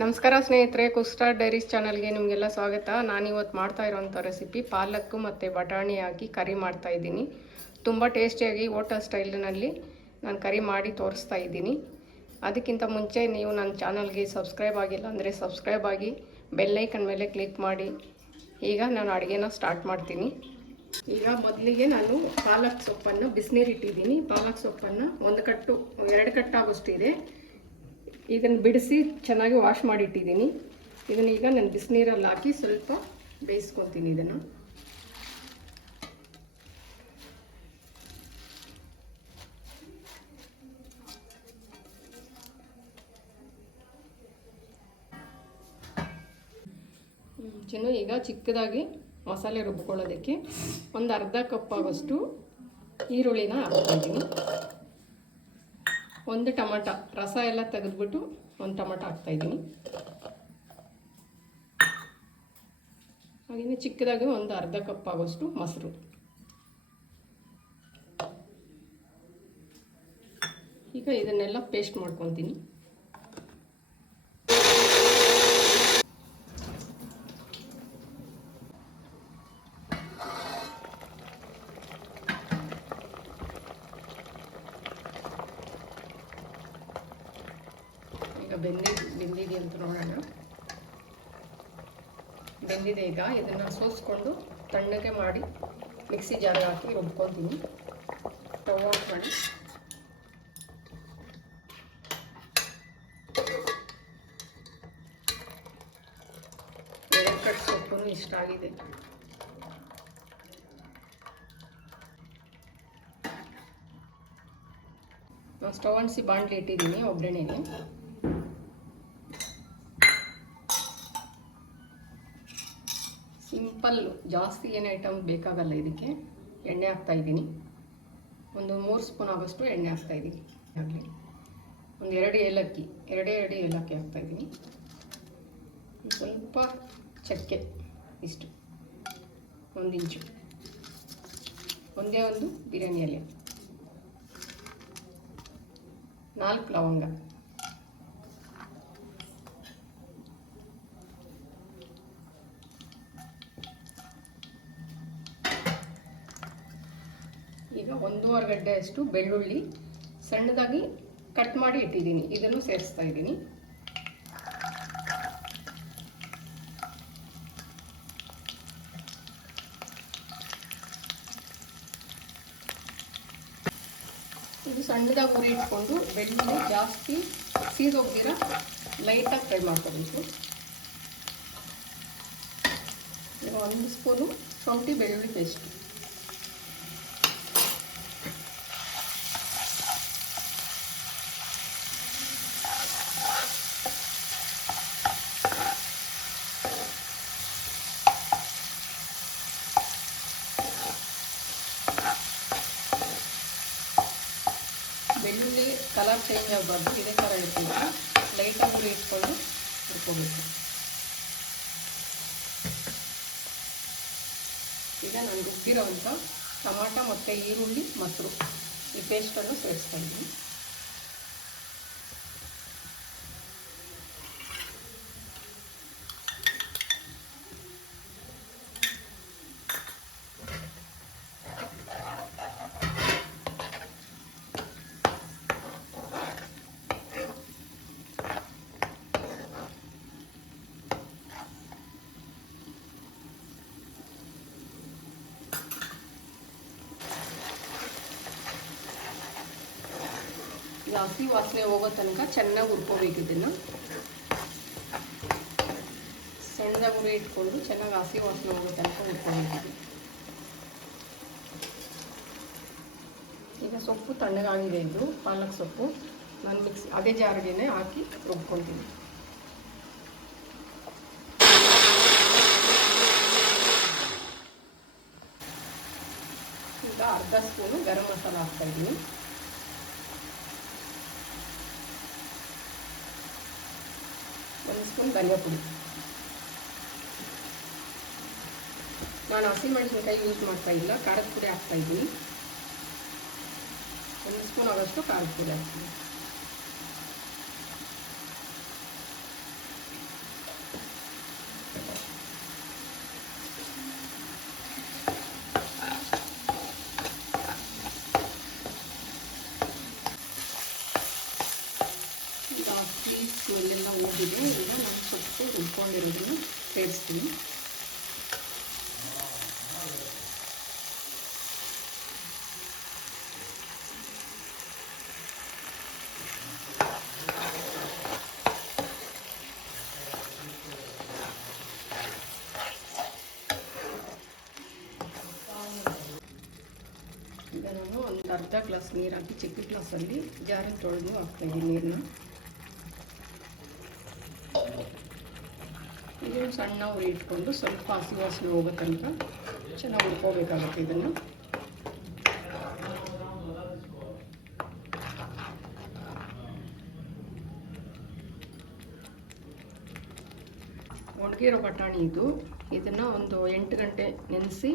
ನಮಸ್ಕಾರ ಸ್ನೇಹಿತರೆ, ಕುಸ್ಟಾರ್ ಡೈರೀಸ್ ಚಾನಲ್ಗೆ ನಿಮಗೆಲ್ಲ ಸ್ವಾಗತ. ನಾನಿವತ್ತು ಮಾಡ್ತಾ ಇರೋಂಥ ರೆಸಿಪಿ ಪಾಲಕ್ ಮತ್ತು ಬಟಾಣಿ ಹಾಕಿ ಕರಿ ಮಾಡ್ತಾ ಇದ್ದೀನಿ. ತುಂಬ ಟೇಸ್ಟಿಯಾಗಿ ಹೋಟೆಲ್ ಸ್ಟೈಲ್ನಲ್ಲಿ ನಾನು ಕರಿ ಮಾಡಿ ತೋರಿಸ್ತಾ ಇದ್ದೀನಿ. ಅದಕ್ಕಿಂತ ಮುಂಚೆ ನೀವು ನನ್ನ ಚಾನಲ್ಗೆ ಸಬ್ಸ್ಕ್ರೈಬ್ ಆಗಿಲ್ಲ ಅಂದರೆ ಸಬ್ಸ್ಕ್ರೈಬ್ ಆಗಿ ಬೆಲ್ಲೈಕನ್ ಮೇಲೆ ಕ್ಲಿಕ್ ಮಾಡಿ. ಈಗ ನಾನು ಅಡುಗೆನ ಸ್ಟಾರ್ಟ್ ಮಾಡ್ತೀನಿ. ಈಗ ಮೊದಲಿಗೆ ನಾನು ಪಾಲಕ್ ಸೊಪ್ಪನ್ನು ಬಿಸಿನೀರಿಟ್ಟಿದ್ದೀನಿ. ಪಾಲಕ್ ಸೊಪ್ಪನ್ನು 2 ಕಟ್ಟಾಗೋಷ್ಟು ಇದೆ. ಇದನ್ನು ಬಿಡಿಸಿ ಚೆನ್ನಾಗಿ ವಾಶ್ ಮಾಡಿಟ್ಟಿದ್ದೀನಿ. ಇದನ್ನು ಈಗ ನಾನು ಬಿಸಿನೀರಲ್ಲಿ ಹಾಕಿ ಸ್ವಲ್ಪ ಬೇಯಿಸ್ಕೊತೀನಿ. ಇದನ್ನು ಈಗ ಚಿಕ್ಕದಾಗಿ ಮಸಾಲೆ ರುಬ್ಕೊಳ್ಳೋದಕ್ಕೆ ಒಂದು ಅರ್ಧ ಕಪ್ ಆಗೋಷ್ಟು ಈರುಳ್ಳಿನ ಹಾಕ್ತಾಯಿದ್ದೀನಿ. ಒಂದು ಟೊಮಟ ರಸ ಎಲ್ಲ ತೆಗೆದುಬಿಟ್ಟು ಒಂದು ಟೊಮಟ ಹಾಕ್ತಾಯಿದ್ದೀನಿ. ಹಾಗೆಯೇ ಚಿಕ್ಕದಾಗಿ ಒಂದು ಅರ್ಧ ಕಪ್ ಆಗೋಷ್ಟು ಮೊಸರು. ಈಗ ಇದನ್ನೆಲ್ಲ ಪೇಸ್ಟ್ ಮಾಡ್ಕೊತೀನಿ. ಬೆಂದಿದೆ ಅಂತ ನೋಡೋಣ. ಬೆಂದಿದೆ. ಈಗ ಇದನ್ನು ಸೋಸ್ಕೊಂಡು ತಣ್ಣಗೆ ಮಾಡಿ ಮಿಕ್ಸಿ ಜಾರ್ಗೆ ಹಾಕಿ ರುಬ್ಕೊತೀನಿ. ಸ್ಟವ್ ಆಫ್ ಮಾಡಿ ಕಟ್ ಸೊಪ್ಪು ಇಷ್ಟ ಆಗಿದೆ. ನಾನು ಸ್ಟವ್ ಅಂಟಿಸಿ ಬಾಣಲಿ ಇಟ್ಟಿದ್ದೀನಿ ಒಗ್ಗರಣೆಗೆ. ಸಿಂಪಲ್, ಜಾಸ್ತಿ ಏನು ಐಟಮ್ ಬೇಕಾಗಲ್ಲ ಇದಕ್ಕೆ. ಎಣ್ಣೆ ಹಾಕ್ತಾಯಿದ್ದೀನಿ. ಒಂದು 3 ಸ್ಪೂನ್ ಆಗೋಷ್ಟು ಎಣ್ಣೆ ಹಾಕ್ತಾಯಿದ್ದೀನಿ. ಆಗಲಿ ಒಂದು 2 ಏಲಕ್ಕಿ ಹಾಕ್ತಾಯಿದ್ದೀನಿ. ಸ್ವಲ್ಪ ಚಕ್ಕೆ, ಇಷ್ಟು 1 ಇಂಚು, ಒಂದೇ ಒಂದು ಬಿರಿಯಾನಿ ಎಲೆ, 4 ಲವಂಗ, ಈಗ 1.5 ಗಡ್ಡೆಯಷ್ಟು ಬೆಳ್ಳುಳ್ಳಿ ಸಣ್ಣದಾಗಿ ಕಟ್ ಮಾಡಿ ಇಟ್ಟಿದ್ದೀನಿ. ಇದನ್ನು ಸೇರಿಸ್ತಾ ಇದ್ದೀನಿ. ಇದು ಸಣ್ಣದಾಗಿ ಉರಿ ಇಟ್ಕೊಂಡು ಬೆಳ್ಳುಳ್ಳಿ ಜಾಸ್ತಿ ಸೀದೋಗ್ದಿರ ಲೈಟಾಗಿ ಫ್ರೈ ಮಾಡ್ಕೋಬೇಕು. ಈಗ 1 ಸ್ಪೂನು ಶುಂಠಿ ಬೆಳ್ಳುಳ್ಳಿ ಪೇಸ್ಟ್, ಬೆಳ್ಳುಳ್ಳಿ ಕಲರ್ ಚೇಂಜ್ ಆಗಬಾರ್ದು, ಇದೇ ಥರ ಇರ್ತೀವಿ. ಲೈಟಾಗಿ ಉರಿ ಇಟ್ಕೊಂಡು ಹುರ್ಕೋಬೇಕು. ಈಗ ನಾನು ರುಬ್ಬಿರೋವಂಥ ಟೊಮಾಟ ಮತ್ತು ಈರುಳ್ಳಿ ಮೊಸರು ಈ ಪೇಸ್ಟನ್ನು ಸೇರಿಸ್ತಾ ಇದ್ದೀನಿ. ಹಸಿ ವಾಸನೆ ಹೋಗೋ ತನಕ ಚೆನ್ನಾಗಿ ಹುರ್ಕೋಬೇಕು. ಇದನ್ನು ಸಣ್ಣದಾಗಿ ಉರಿ ಇಟ್ಕೊಂಡು ಚೆನ್ನಾಗಿ ಹಸಿ ವಾಸನೆ ಹೋಗೋ ತನಕ ಹುರ್ಕೋಬೇಕು. ಈಗ ಸೊಪ್ಪು ತಣ್ಣಗಾಗಿದೆ. ಇದು ಪಾಲಕ್ ಸೊಪ್ಪು ನಾನು ಅದೇ ಜಾರ್ಗೆ ಹಾಕಿ ರುಬ್ಕೊಳ್ತೀನಿ. ಈಗ ಅರ್ಧ ಸ್ಪೂನು ಗರಂ ಮಸಾಲ ಹಾಕ್ತಾಯಿದ್ದೀನಿ. ಒಂದು ಸ್ಪೂನ್ ಧನಿಯಾ ಪುಡಿ. ನಾನು ಹಸಿಮೆಣಸಿನಕಾಯಿ ಯೂಸ್ ಮಾಡ್ತಾ ಇಲ್ಲ, ಖಾರದ ಪುಡಿ ಹಾಕ್ತಾಯಿದ್ದೀನಿ. 1 ಸ್ಪೂನ್ ಆಗೋಷ್ಟು ಖಾರದ ಪುಡಿ ಹಾಕ್ತೀನಿ. ಬೆಂದಿದೆ. ಈಗ ನಾನು ಸೊಪ್ಪು ರುಬ್ಕೊಂಡಿರೋದನ್ನು ಸೇರಿಸ್ತೀನಿ. ಈಗ ನಾನು ಒಂದು ಅರ್ಧ ಗ್ಲಾಸ್ ನೀರು ಹಾಕಿ ಚಿಕ್ಕ ಗ್ಲಾಸಲ್ಲಿ ಜಾರಿಗೆ ತೊಳೆದು ಹಾಕ್ತಾಯಿದ್ದೀನಿ ನೀರನ್ನ. ಇದನ್ನು ಸಣ್ಣ ಉರಿ ಇಟ್ಕೊಂಡು ಸ್ವಲ್ಪ ಹಸಿ ವಾಸನೆ ಹೋಗೋ ತನಕ ಚೆನ್ನಾಗಿ ಹುರ್ಕೋಬೇಕಾಗುತ್ತೆ. ಇದನ್ನು ಒಣಗಿರೋ ಬಟಾಣಿ ಇದನ್ನು ಒಂದು 8 ಗಂಟೆ ನೆನೆಸಿ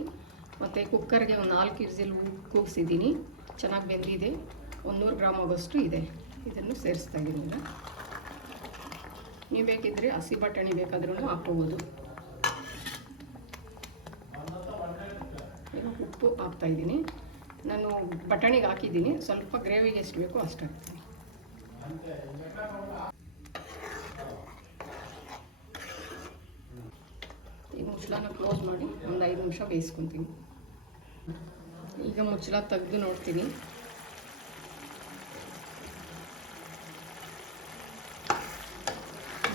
ಮತ್ತು ಕುಕ್ಕರ್ಗೆ ಒಂದು 4 ವಿಸಿಲ್ ಕೂಗಿಸಿದ್ದೀನಿ. ಚೆನ್ನಾಗಿ ಬೆಂದಿದೆ. 100 ಗ್ರಾಮ್ ಆಗೋಷ್ಟು ಇದೆ. ಇದನ್ನು ಸೇರಿಸ್ತಾ ಇದ್ದೀನಿ. ಈಗ ನೀವು ಬೇಕಿದ್ದರೆ ಹಸಿ ಬಟಾಣಿ ಬೇಕಾದ್ರೂ ಹಾಕ್ಕೋಬೋದು. ಈಗ ಉಪ್ಪು ಹಾಕ್ತಾಯಿದ್ದೀನಿ. ನಾನು ಬಟಾಣಿಗೆ ಹಾಕಿದ್ದೀನಿ. ಸ್ವಲ್ಪ ಗ್ರೇವಿಗೆ ಎಷ್ಟು ಬೇಕೋ ಅಷ್ಟು ಹಾಕ್ತೀನಿ. ಈ ಮುಚ್ಚಳನ ಕ್ಲೋಸ್ ಮಾಡಿ ಒಂದು 5 ನಿಮಿಷ ಬೇಯಿಸ್ಕೊತೀನಿ. ಈಗ ಮುಚ್ಚಳ ತೆಗೆದು ನೋಡ್ತೀನಿ.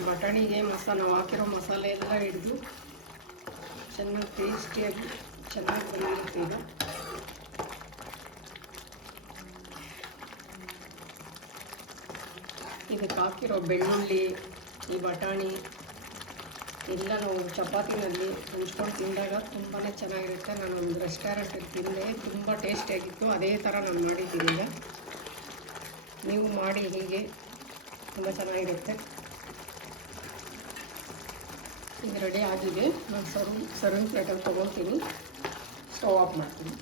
ಬಟಾಣಿಗೆ ನಾವು ಹಾಕಿರೋ ಮಸಾಲೆ ಎಲ್ಲ ಹಿಡಿದು ಚೆನ್ನಾಗಿ ಟೇಸ್ಟಿಯಾಗಿ ಚೆನ್ನಾಗಿ ಬಂದಿರುತ್ತೆ. ಈಗ ಇದಕ್ಕೆ ಹಾಕಿರೋ ಬೆಳ್ಳುಳ್ಳಿ, ಈ ಬಟಾಣಿ ಎಲ್ಲ ನಾವು ಚಪಾತಿನಲ್ಲಿ ಹಂಚ್ಕೊಂಡು ತಿಂದಾಗ ತುಂಬಾ ಚೆನ್ನಾಗಿರುತ್ತೆ. ನಾನು ಒಂದು ರೆಸ್ಟೋರೆಂಟಲ್ಲಿ ತಿಂದೆ, ತುಂಬ ಟೇಸ್ಟಿಯಾಗಿತ್ತು. ಅದೇ ಥರ ನಾನು ಮಾಡಿದ್ದೀನಿ. ಈಗ ನೀವು ಮಾಡಿ, ಹೀಗೆ ತುಂಬ ಚೆನ್ನಾಗಿರುತ್ತೆ. ಈಗ ರೆಡಿ ಆಗಿದೆ. ನಾನು ಸರ್ವಿಂಗ್ ಪ್ಲೇಟಲ್ಲಿ ತೊಗೊಳ್ತೀನಿ. ಸ್ಟವ್ ಆಫ್ ಮಾಡ್ತೀನಿ.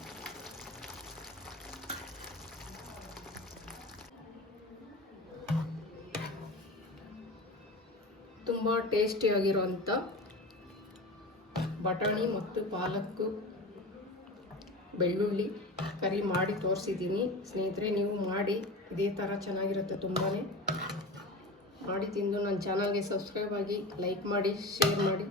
ತುಂಬ ಟೇಸ್ಟಿಯಾಗಿರೋಂಥ ಬಟಾಣಿ ಮತ್ತು ಪಾಲಕ್ಕು ಬೆಳ್ಳುಳ್ಳಿ ಕರಿ ಮಾಡಿ ತೋರಿಸಿದ್ದೀನಿ. ಸ್ನೇಹಿತರೆ, ನೀವು ಮಾಡಿ, ಇದೇ ಥರ ಚೆನ್ನಾಗಿರುತ್ತೆ. ತುಂಬಾ ಮಾಡಿ ತಿಂದು ನನ್ನ ಚಾನಲ್ಗೆ ಸಬ್ಸ್ಕ್ರೈಬ್ ಆಗಿ, ಲೈಕ್ ಮಾಡಿ, ಶೇರ್ ಮಾಡಿ.